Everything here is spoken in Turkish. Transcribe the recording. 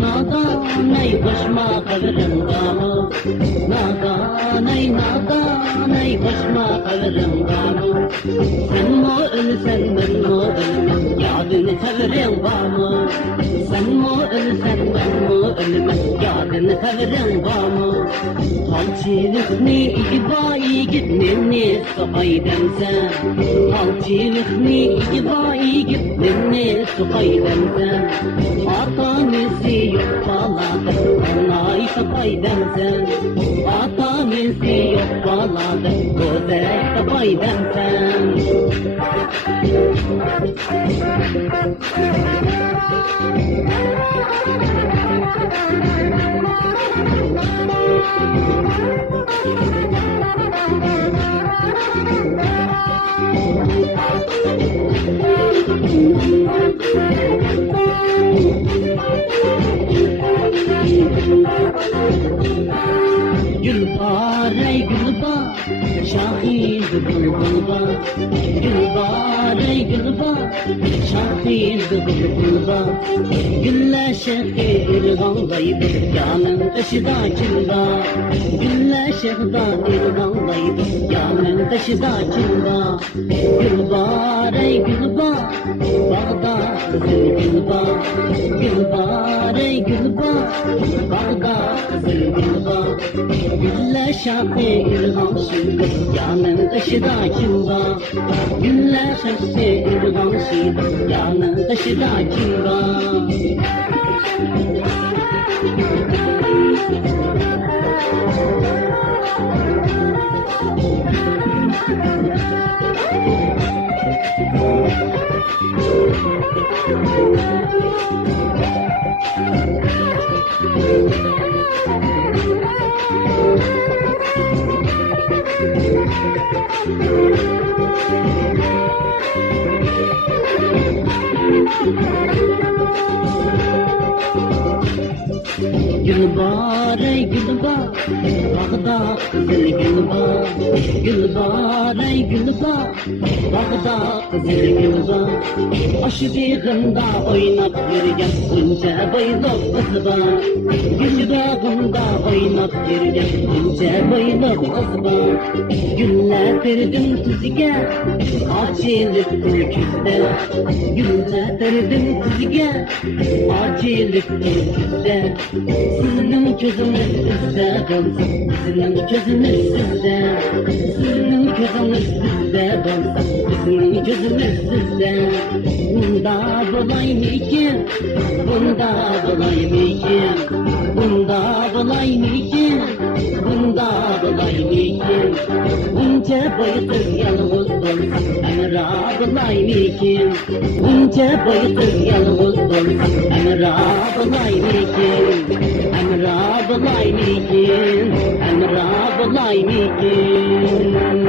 Nadanay başma kalırım gamı. Nadanay başma kalırım gamı. Sen mo ölsen ben mo ölmem, yadını severim gamı. Sen mo ölsen ben mo ölmem, yadını severim gamı. Halçılıkni ikibayi gitmeni sokaydemsen. Halçılıkni ikibayi gitmeni sokaydemsen. Atamızı yok baladı, anayı sokaydemsen. Atamızı yok baladı, gözek sokaydemsen. Gülbare gülba, şahid bulbulba. Gülbare gülba, şahid bulbulba. Gülle şehir gamlaydı, yanın taşıda çılda. Gülle şehir gamlaydı, yanın taşıda çılda. Gülbare gülba, bağda gülba. Gülbare gülba, bağda gülba. Gülle şehir gamşıydı, yanın taşıda çılda. Gülle şehir gamşıydı, yanın taşıda çılda. Gülbare gülba, bağda kızıl gülba. Gülbare gülba, bağda kızıl gülba. Aşığında oynap yürüyen ince boylu kız var. Gül bağında oynap yürüyen ince boylu kız var. Güller verdim sizge, acılık ülküde. Güller verdim sizge, acılık ülküde. Sizin gözünüz sizde kalsın, sizin gözünüz sizde. Sizin gözünüz sizde kalsın, sizin gözünüz sizde. Bunda dolaymayken, bunda dolaymayken. Bunda dolaymayken, bunda dolaymayken. Bunca boyutur yalnız olsun, emra dolaymayken. Bunca boyutur yalnız olsun, emra dolaymayken. Emra dolaymayken, emra dolaymayken.